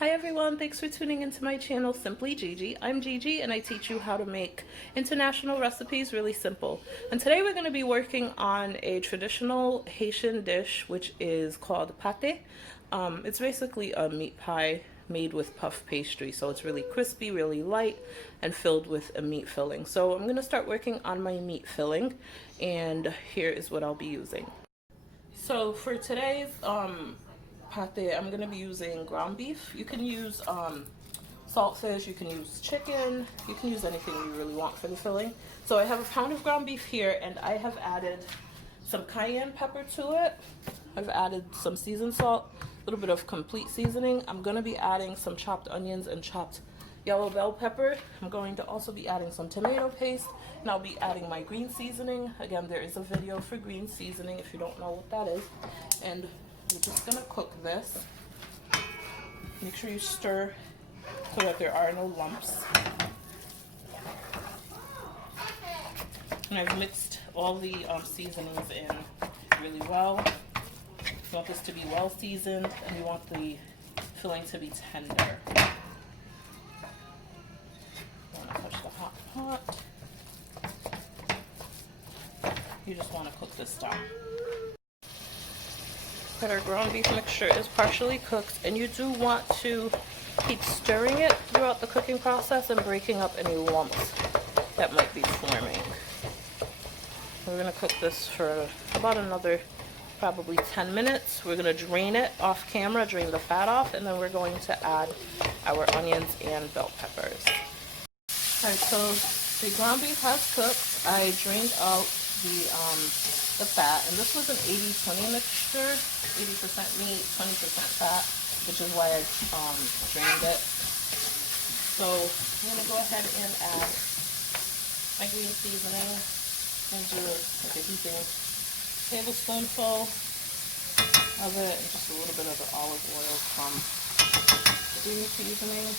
Hi everyone, thanks for tuning into my channel Simply Dji-ji. I'm Dji-ji and I teach you how to make international recipes really simple. And today we're going to be working on a traditional Haitian dish which is called paté. It's basically a meat pie made with puff pastry, so it's really crispy, really light, and filled with a meat filling. So I'm going to start working on my meat filling, and here is what I'll be using. So for today's pate, I'm gonna be using ground beef. You can use saltfish, you can use chicken, you can use anything you really want for the filling. So I have a pound of ground beef here, and I have added some cayenne pepper to it. I've added some seasoned salt, a little bit of complete seasoning. I'm gonna be adding some chopped onions and chopped yellow bell pepper. I'm going to also be adding some tomato paste, and I'll be adding my green seasoning. Again, there is a video for green seasoning if you don't know what that is. And we're just gonna cook this. Make sure you stir so that there are no lumps. And I've mixed all the seasonings in really well. You want this to be well seasoned, and you want the filling to be tender. Hot. You just want to cook this down. But our ground beef mixture is partially cooked, and you do want to keep stirring it throughout the cooking process and breaking up any lumps that might be forming. We're going to cook this for about another probably 10 minutes. We're going to drain it off camera, drain the fat off, and then we're going to add our onions and bell peppers. Alright, so the ground beef has cooked. I drained out the fat, and this was an 80-20 mixture, 80% meat, 20% fat, which is why I drained it. So I'm going to go ahead and add my green seasoning. I'm going to do like a heaping tablespoonful of it, and just a little bit of the olive oil from the green seasoning.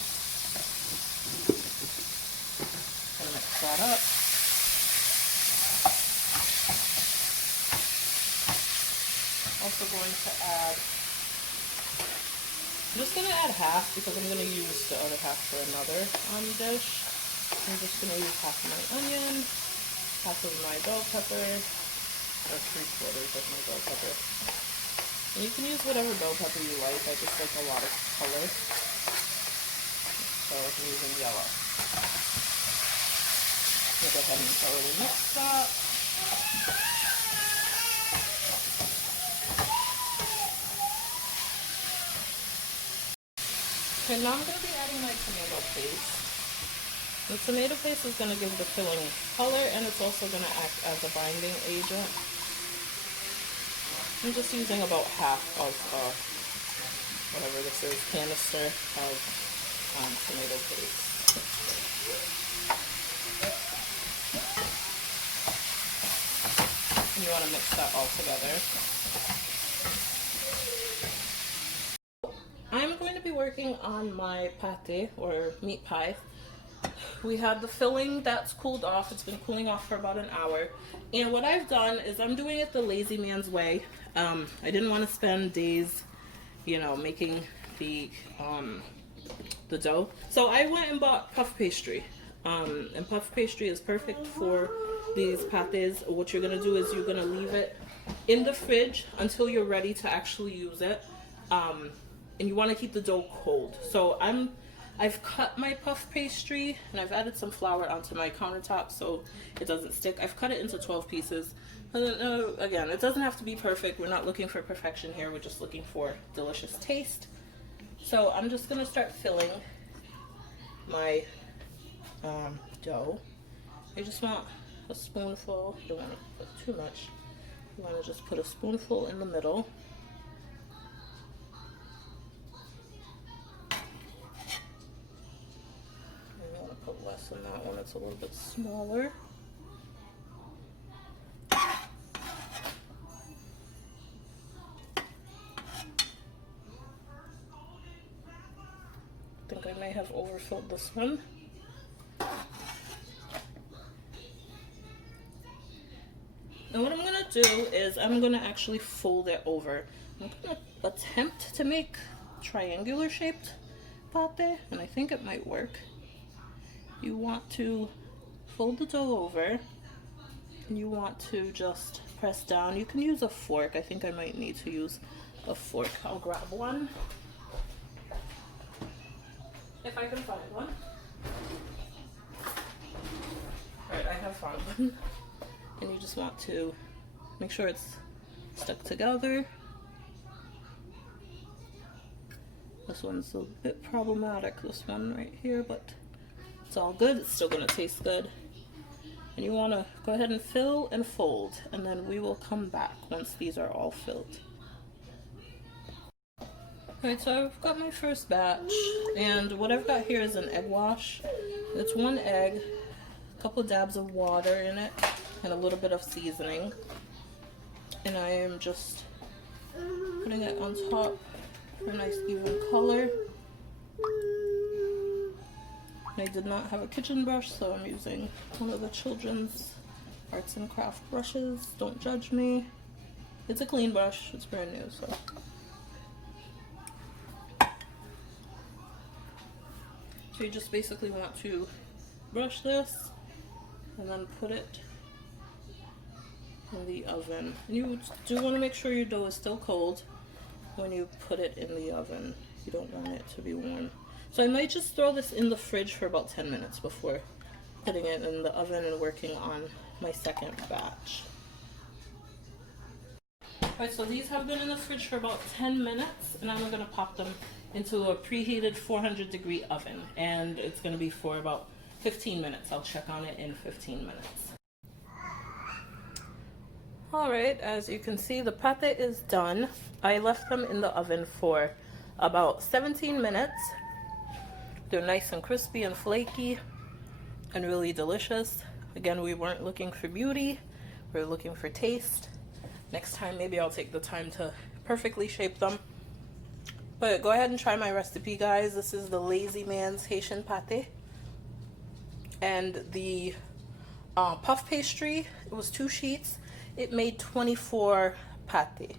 Mix that up. Also going to add, I'm just going to add half because I'm going to use the other half for another dish. I'm just going to use half of my onion, half of my bell pepper, or 3/4 of my bell pepper. And you can use whatever bell pepper you like. I just like a lot of color, so I'm using yellow. Go ahead and thoroughly mix that. Okay, now I'm going to be adding my tomato paste. The tomato paste is going to give the filling color, and it's also going to act as a binding agent. I'm just using about half of whatever this is, canister of tomato paste. You want to mix that all together. I'm going to be working on my paté, or meat pie. We have the filling that's cooled off. It's been cooling off for about an hour. And what I've done is I'm doing it the lazy man's way. I didn't want to spend days, making the dough. So I went and bought puff pastry. And puff pastry is perfect for these patés. What you're gonna do is you're gonna leave it in the fridge until you're ready to actually use it, and you want to keep the dough cold. So I've cut my puff pastry, and I've added some flour onto my countertop so it doesn't stick. I've cut it into 12 pieces. Again, it doesn't have to be perfect. We're not looking for perfection here. We're just looking for delicious taste. So I'm just gonna start filling my dough. I just want a spoonful. You don't want to put too much. You want to just put a spoonful in the middle. And you want to put less than that one. It's a little bit smaller. I think I may have overfilled this one. And what I'm going to do is I'm going to actually fold it over. I'm going to attempt to make triangular shaped paté, and I think it might work. You want to fold the dough over, and you want to just press down. You can use a fork. I think I might need to use a fork. I'll grab one if I can find one. Alright, I have found one. And you just want to make sure it's stuck together. This one's a bit problematic, this one right here, but it's all good. It's still gonna taste good. And you wanna go ahead and fill and fold, and then we will come back once these are all filled. Alright, so I've got my first batch, and what I've got here is an egg wash. It's 1 egg, a couple dabs of water in it, and a little bit of seasoning. And I am just putting it on top for a nice even color. I did not have a kitchen brush, so I'm using one of the children's arts and craft brushes. Don't judge me. It's a clean brush, it's brand new, so. So you just basically want to brush this and then put it in the oven. And you do want to make sure your dough is still cold when you put it in the oven. You don't want it to be warm. So I might just throw this in the fridge for about 10 minutes before putting it in the oven and working on my second batch. Alright, so these have been in the fridge for about 10 minutes, and I'm going to pop them into a preheated 400-degree oven, and it's going to be for about 15 minutes. I'll check on it in 15 minutes. Alright, as you can see, the paté is done. I left them in the oven for about 17 minutes. They're nice and crispy and flaky and really delicious. Again, we weren't looking for beauty, we were looking for taste. Next time, maybe I'll take the time to perfectly shape them. But go ahead and try my recipe, guys. This is the Lazy Man's Haitian paté. And the puff pastry, it was 2 sheets. It made 24 paté.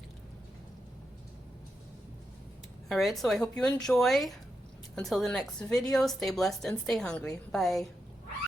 Alright, so I hope you enjoy. Until the next video, stay blessed and stay hungry. Bye.